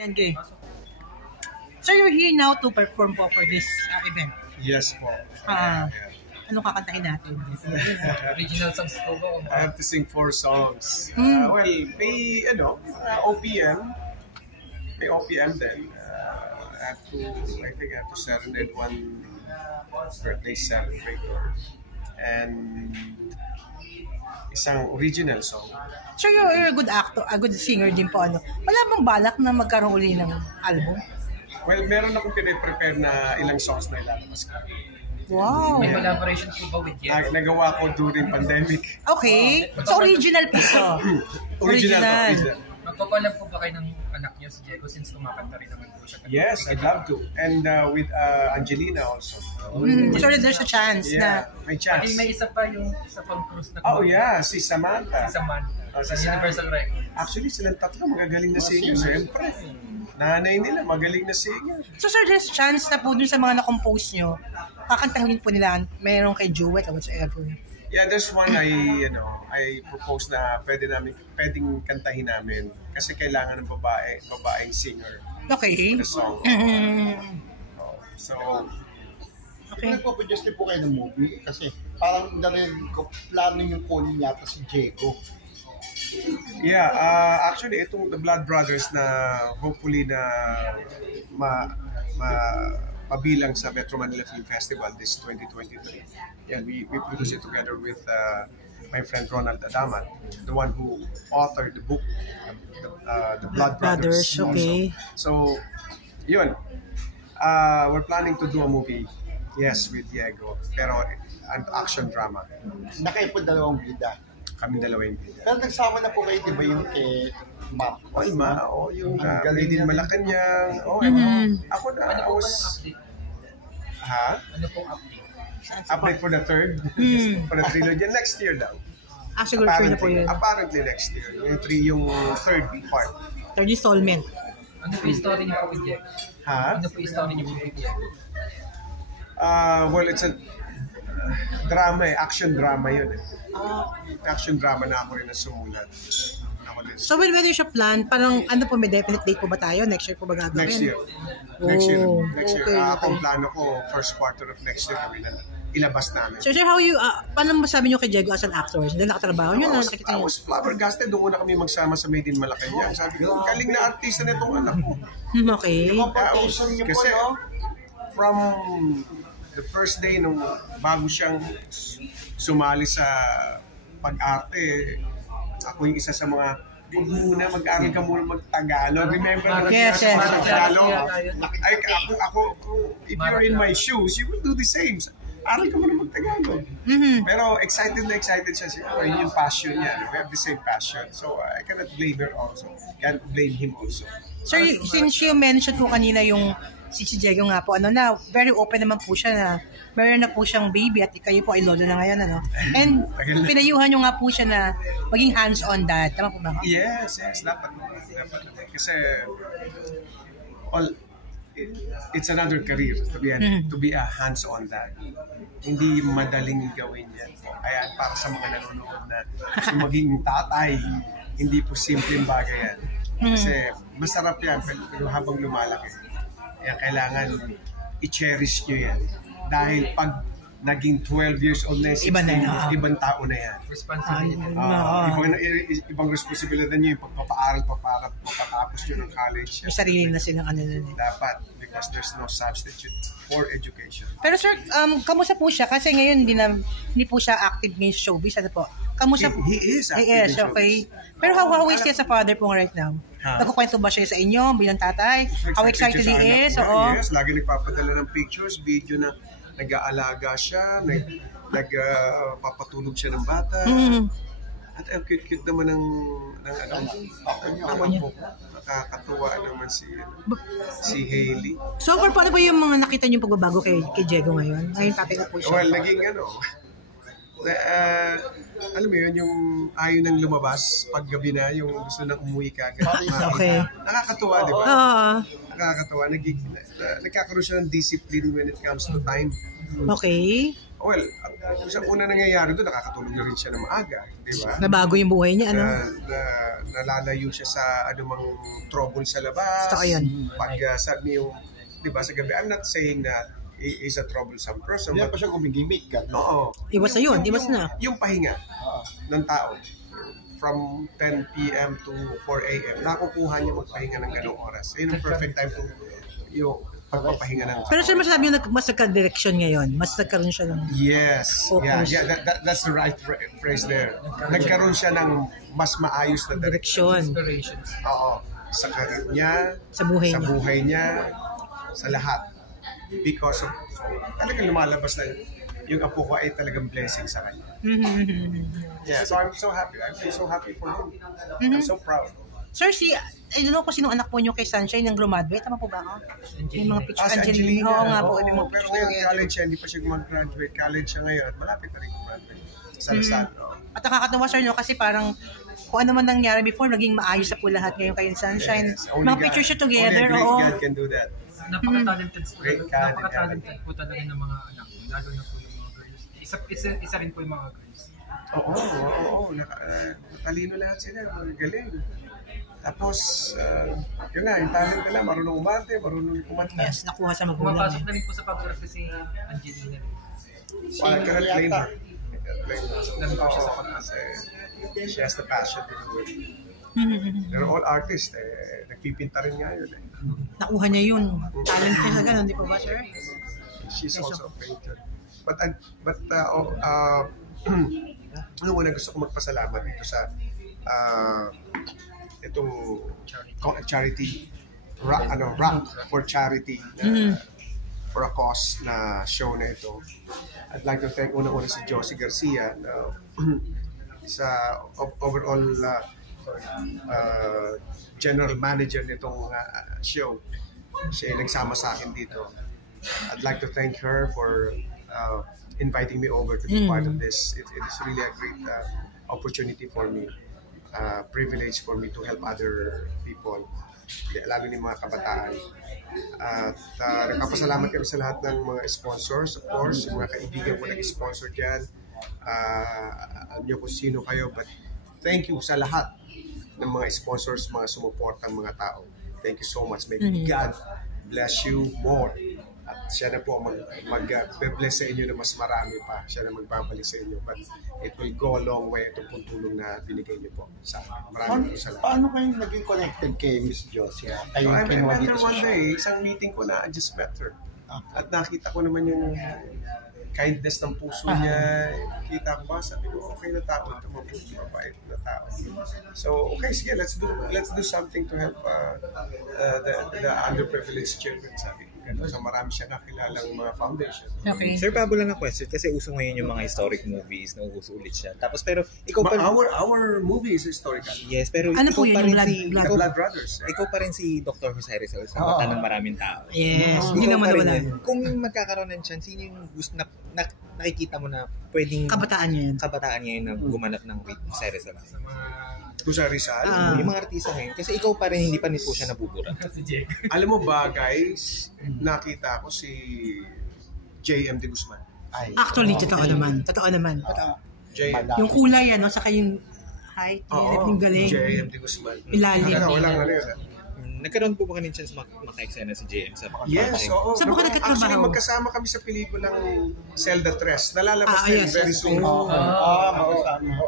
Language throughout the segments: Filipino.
Yan, Gay. So you're here now to perform po for this event? Yes po. Anong kakantahin natin? Original songs po ba? I have to sing 4 songs. Well, may OPM. May OPM din. I think I have to serenade one birthday celebrator. And isang original song. So you're a good actor, a good singer din po. Ano? Wala bang balak na magkaroon uli ng album? Well, meron akong piniprepare na ilang songs na ilalabas ko. Wow! May collaboration po ba with Diego? Nagawa ko during pandemic. Okay. So original po ito. Original. Magpapalam po ba kayo ng anak niyo si Diego since kumakanta rin naman po siya? Yes, I'd love to. And with Angelina also. So there's a chance na... May chance. May isa pa yung isa pang cruise na Oh yeah, si Samantha. Si Samantha. Sa Universal Records. Actually, silang tatlo magagaling na singer. Siyempre. Nanay nila, magaling na singer. So sir, there's chance na po dun sa mga na-compose nyo, kakantahin po nila, mayroon kay duet or whatsoever. Yeah, there's one I propose na pwedeng kantahin namin kasi kailangan ng babaeng singer. Okay. The song. So, okay. Nagpo-produce din po kayo ng movie kasi parang narinig ko, plano yung calling yata si Diego. Yeah, actually itong The Blood Brothers na hopefully na mabilang sa Metro Manila Film Festival this 2023. Yeah, we produce it together with my friend Ronald Adaman, the one who authored the book, The Blood Brothers. Okay. So, yun. We're planning to do a movie, yes, with Diego, pero an action drama. Na kayo po dalawang bida. Kami dalawa yung bida. Pero nagsama na po kayo, di ba yung kay Mark? Yung Made in Malacanang. Ako na. Ano po ang update? Ha? Ano pong update? Update for the third? For the trilogy? Next year daw. Siguro sure na po yun. Apparently next year. Yung third part. Third installment. Ano po yung story niyo po with Diego? Ha? Ano po yung story niyo po with Diego? Well, it's a drama action drama yun Action drama na ako rin na sumulat. So when is your plan? Parang ano po, may definite date po ba tayo? Next year po ba gagawin? Next year. Next year. Ang plano ko, first quarter of next year kami na ilabas namin. So sir, how you, paano masabi nyo kay Diego as an actor? Hindi nakatrabaho nyo? I was flabbergasted. Doon muna kami magsama sa Made in Malacanang. Sabi ko, galing na artista na itong anak ko. Okay. Kasi from the first day nung bago siyang sumali sa pag-arte, ako yung isa sa mga mag-aral ka muna mag-Tagalog. Remember na Tagalog? Ako, if you're in my shoes, you will do the same. Aral ka muna mag-Tagalog. Pero excited siya. Yun yung passion niya. We have the same passion. So I cannot blame her also. Can't blame him also. Sir, since you mentioned po kanina yung si Diego nga po, na very open naman po siya na meron na po siyang baby at kayo po ay lolo na ngayon, And pinayuhan nyo nga po siya na maging hands-on dad. Tama po ba? Yes. Dapat. Kasi, it's another career to be a hands-on dad. Hindi madaling gawin yan po. Kaya para sa mga nanonood na maging tatay, hindi po simpleng bagay yan. Kasi masarap yan pero habang lumalaki. Kaya kailangan i-cherish nyo yan. Dahil pag naging 12 years old na yan, ibang tao na yan. Responsibility. Ibang responsibilidad nyo yung pagpapaaral para papatapos nyo ng college. May sarili na silang Dapat, because there's no substitute for education. Pero sir, kamusta po siya? Kasi ngayon hindi po siya active ngayon sa showbiz. Ano po? Kamusta po? He is active in okay. Pero how is he as a father po right now? Nagkukwento ba siya sa inyo bilang tatay? How excited he is? Yes, lagi nagpapadala ng pictures, video na nag-aalaga siya, nagpapatulog siya ng bata. At ang cute-cute naman ng apo ko. Nakakatuwa naman si Hailey. So far, paano ba yung mga nakita niyong pagbabago kay Diego ngayon? Ngayon tatay na po siya. Well, naging alam mo yun, yung ayaw nang lumabas pag gabi na, yung gusto nang umuwi ka. Okay. Nakakatuwa, di ba? Nakakatuwa. Nagkakaroon siya ng discipline when it comes to time. Okay. Well, sa una nangyayari doon, nakakatulog na rin siya ng maaga, di ba? Nabago yung buhay niya, ano? Nalalayo siya sa anumang trouble sa labas. Basta yan. Pag sabi yung, di ba, sa gabi, I'm not saying that he is a troublesome person. Hindi pa siya gumigimik ka. Oo. Iwas na yun, iwas na. Yung pahinga ng tao, from 10 p.m. to 4 a.m., nakukuha niya magpahinga ng ganong oras. Yun ang perfect time to yung pagpapahinga ng tao. Pero sir, masasabi yung mas nagka-direction ngayon. Mas nagkaroon siya ng yes. focus. Yeah, that's the right phrase there. Nagkaroon siya ng mas maayos na direction. Inspirations. Oo. Sa karir niya, Sa buhay niya. buhay niya, sa lahat. Because of, talagang lumalabas na yung apo ko ay talagang blessing sa kanya. Yeah, so I'm so happy. I'm so happy for him. I'm so proud. Sir, I don't know kung sinong anak po niyo kay Sunshine ng graduate. Tama po ba ako? Yung mga picture, Si Angelina. Oo nga po. Pero ngayon, college siya, hindi pa siya mag-graduate. College siya ngayon at malapit na rin mag-graduate. Sa Lasal. At nakakatawa, sir, no? Kasi parang kung ano man nangyari before, naging maayos sa po lahat ngayon kay Sunshine. Yes, Mga picture siya together. Only a great Oo. God can do that. Napaka-talented po talaga ng mga anak ko, lalo na po yung mga girls. Isa rin po yung mga girls. Oo. Talino lahat sila. Galing. Tapos, yun nga, yung talent nila, marunong umarte, marunong kumanta. Yes, nakuha sa magulang. Pumapasok na rin po sa pag-work si Angelina. Cannot blame her. Nandun po siya sa pag-asa. She has the passion to do it. They're all artists. Nagpipinta rin nga yun. Nakuha niya yun. Talent niya sa ganun, di po ba, sir? She's also a painter. But ano muna gusto ko magpasalamat dito sa itong charity rock for charity for a cause na show na ito. I'd like to thank una si Josie Garcia na sa overall general manager nitong show. Siya ay nagsama sa akin dito. I'd like to thank her for inviting me over to be part of this. It is really a great opportunity for me. Privilege for me to help other people, lalo ni mga kabataan. At nagpapasalamat kami sa lahat ng mga sponsors, of course, yung mga kaibigan ko nag-sponsor dyan. Alam niyo kung sino kayo, but thank you sa lahat ng mga sponsors, mga sumuportang mga tao. Thank you so much. May God bless you more. At siya na po mag-bless sa inyo na mas marami pa. Siya na magbabalik sa inyo. But it will go a long way itong tulong na binigay niyo po sa akin. Maraming po salamat. Paano kayo naging connected kay Miss Josie? I met her one day. Isang meeting ko na I just met her. At nakita ko naman yung kindness ng puso niya. Kita ko ba? Sabi ko, okay na tao ito. Mabait na tao. So, okay, sige, let's do something to help the underprivileged children. Sabi ko. So, marami siya nakilalang mga foundation. Okay. Sir, Pablo lang na question kasi uso ngayon yung mga historic movies, nauuso ulit siya. Tapos pero ikaw pa our movie is historical. Yes, pero ano po ikaw yun, pa rin yung The Blood Brothers. Ikaw pa rin si Dr. Jose Rizal sa mata ng maraming tao. Yes, hindi Ikaw naman pa rin wala. yun. Kung magkakaroon ng chance, sino yung gusto nakikita mo na pwedeng Kabataan niya yun. kabataan ngayon na gumanap ng Jose Rizal? Jose Rizal. Yung mga artista ngayon. Kasi ikaw pa rin, hindi pa rin po siya nabubura. Si Jake. Alam mo ba, guys, nakita ko si J.M. De Guzman. Actually, totoo naman. Totoo naman. J.M. Yung kulay, ano, saka yung height, yung galing. J.M. De Guzman. Ilalim. Walang ano yun. Nagkaroon po ba kayo ng chance maka-eksena si JM sa Yes, oo. Saan po kayo nagkatrabaho? Actually, magkasama kami sa pelikulang Zelda 3. Nalalabas din yes, very yes. soon. magkasama.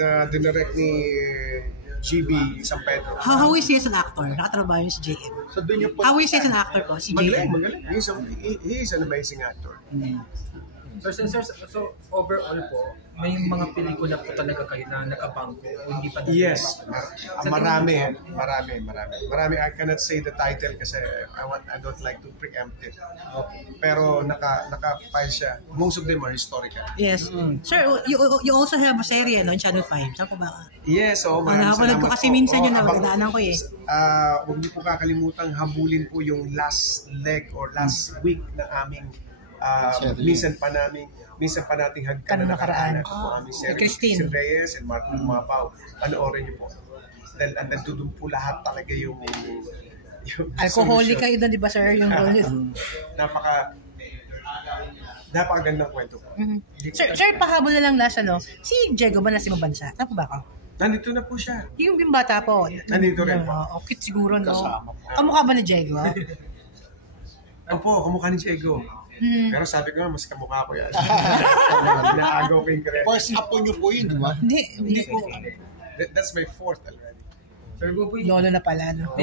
Na dinirect ni GB San Pedro. How is he as an actor? Nakatrabaho yun si JM. So, doon yung How is he as an actor po? Si JM. Magaling. He's an amazing actor. So overall po, may mga pelikula po talaga kayo na nakabangko o hindi pa Yes, marami. I cannot say the title kasi I don't like to preempt it. Pero naka-file siya. Most of them are historical. Yes. Sir, you also have a serie, no, in Channel 5. Saan po ba? Yes, maraming Napanood ko salamat kasi po. minsan yun, nadaanan ko eh. Huwag niyo po kakalimutang habulin po yung last leg or last week na aming minsan pa nating hagkan na nakaraan. Si Christine. Reyes and Martin Mapaw. Panoorin niyo po. Dahil nandun po lahat talaga yung Alcoholic kayo doon, di ba, sir? Yung napakagandang kwento po. Sir, pahabol na lang last, si Diego ba nasa ibang bansa? Tama ba ako? Nandito na po siya. Yung bata po. Nandito rin po. Cute siguro, no? Kamukha ba ni Diego? Opo, kamukha ni Diego. Pero sabi ko, mas kamukha ko yan. Naagaw ko yung kare. First apo niyo po yun, di ba? Hindi po. That's my fourth already. Sir Boboy, Lolo na pala, no?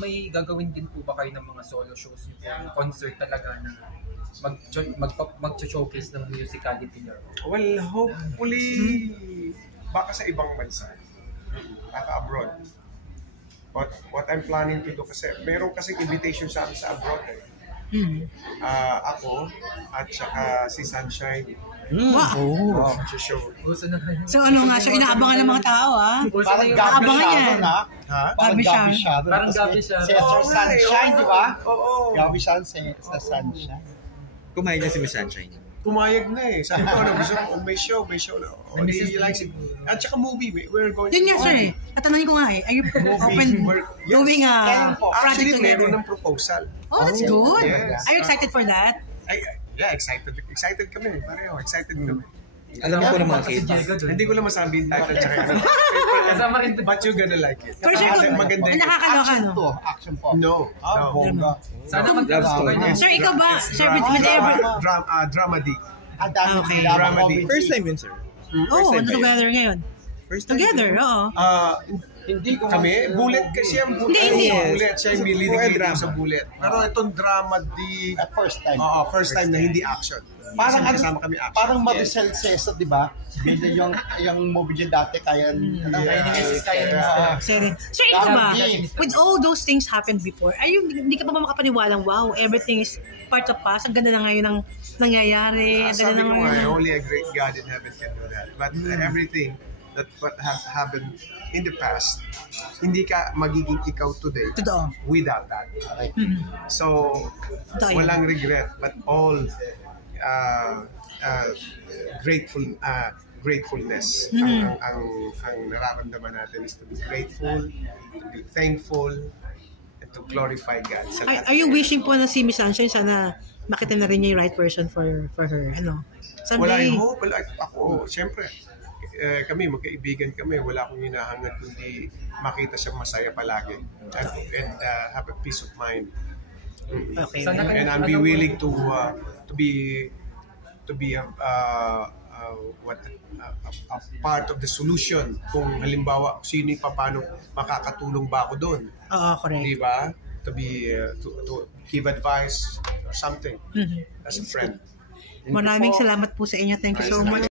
may gagawin din po ba kayo ng mga solo shows, concert talaga na mag-showcase ng musicality niyo? Well, hopefully, baka sa ibang bansa. Baka abroad. What I'm planning to do kasi, meron kasing invitation sa amin sa abroad. Ako at saka si Sunshine. Wow. Show. So ano nga siya, inaabangan ng mga tao, Parang Gabi Sharon, Parang Gabi Sharon. Parang Gabi Sharon. Cesar Sunshine, di ba? Oo. Gabi Sharon sa Sunshine. Kumain na si Miss Sunshine. Pumayag na eh. Sabi ko, gusto ko, may show na. At saka movie, we're going yun nga, sir. Tatanungin ko nga are you open doing a project actually, together? meron ng proposal. Oh, that's good. Yes. Are you excited for that? Yeah, excited. Excited kami. Pareho, excited kami. Alam mo po ng mga kids. Hindi ko lang masabi yung title tsaka but you're gonna like it. Pero sir, maganda yun. nakakaloka, no? Action po. No. Bongga. Sana mag-cover niyo. Sir, ikaw ba? Sir, with Drama D. Okay. Drama D. First time yun, sir. Oo, together ngayon. First time. Together, oo. Hindi ko kami. Bullet kasi ang bullet. Hindi. Bullet. Siya yung leading sa bullet. Pero itong Drama D. First time. Oo, first time na hindi action. Parang kasama kami action. Parang Maricel Cesar, di ba? Yung movie niya dati, kaya Sir, ikaw ba? With all those things happened before, hindi ka pa makapaniwalang, wow, everything is part of us. Ang ganda na ngayon ng nangyayari. Sabi ko nga, only a great God in heaven can do that. But everything that what has happened in the past, hindi ka magiging ikaw today without that. So, walang regret, but all gratefulness. Ang nararamdaman natin is to be grateful, to be thankful, and to glorify God. Are you wishing po na si Miss Sunshine sana makita na rin niya yung right person for her? Someday? Wala, hope. Ako, siyempre, kami, magkaibigan kami. Wala akong hinahangad kundi makita siyang masaya palagi. And have a peace of mind. Okay. And I'm be willing to be a part of the solution. Kung halimbawa sino paano makakatulong ba ako doon? Oo, correct. Di ba? To be to give advice or something as a friend. Maraming salamat po sa inyo. Thank you so much.